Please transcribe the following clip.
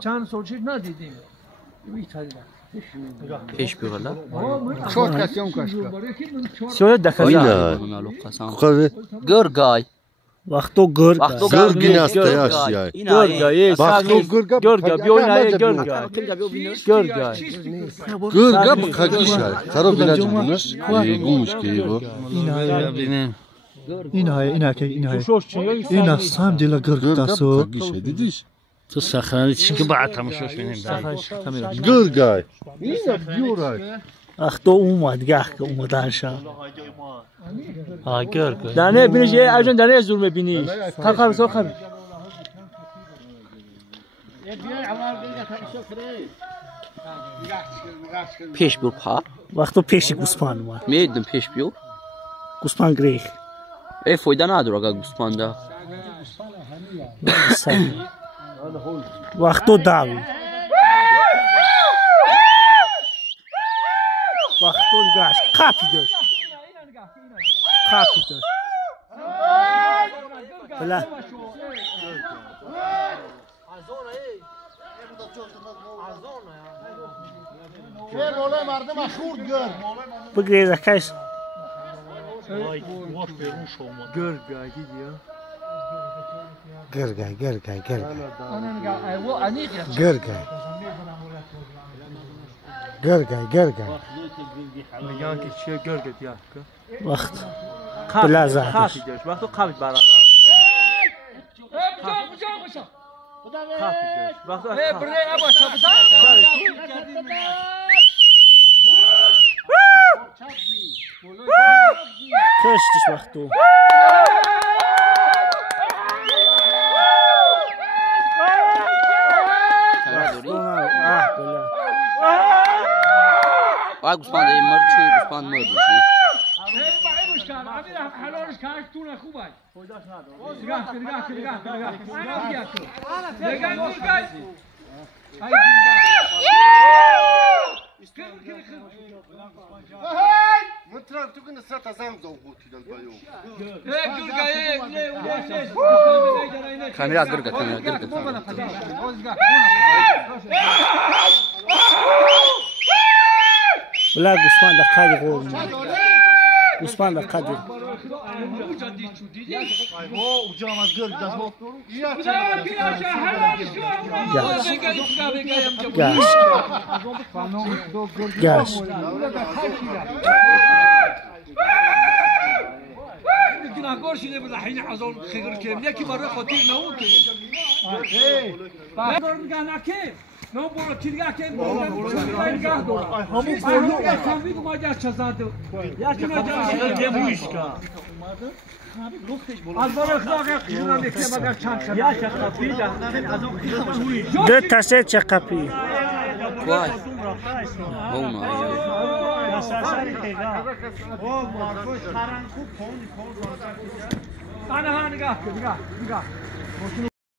چند سالچه ندیدیم. پیش بیغلا شورت کسیم کشکا شاید دکایی گرگای وقتو گرگ گرگی نسته yaşıyor. گرگا بیاین گرگا Gırga bu kakişer. Karo bilacım bunlar. Gumuş ki bu. این erkek این asam dila gırgdasu Kakişer dediş. تو سخنی چی که بعد تماشاش ببینیم Gırgay. Yine diyorlar. اخ تو اومد گه که اومدن شام ها گرگ دانه بینیش اجن دانه زور میبینی خب سو خب پیش بیور پا وقتو پیشی گوسپان اومد میدیم پیش بیور گوسپان گریخ ای فایده نداره اگه گوسپانده وقتو داوی وقتو گاش کافی داشت کافی داشت بله بگریز کش گرگا میگن که چیه گرگت یا وقت بلا زهرش وقتو قبل برارا وقتو کشتش وقتو آقا گوسپند مرد چی گوسپند مرد میشی حلالش کارش تو نخوبه متران تو کنه سرت ازم زوجتی دل بیو. کامیرا گرگا بلا گوسپان دقیقی قول گوسپان دقیقی گاش گناهکار شده بود حین عزال خیر کم یکی برای خاطر نمود کار میگن نکه نه برو تیرگاه که نگاه دار همون پلو سامی ما جا چزاد یا چه نجا دمویش کا از برای خدا خیران میکنه مگر چند شب یا چقپی ده از اون خیران دو تاسه چقپی وای بونا یا سرسری تیگا او مارکوش خران خوب پون انا نگاه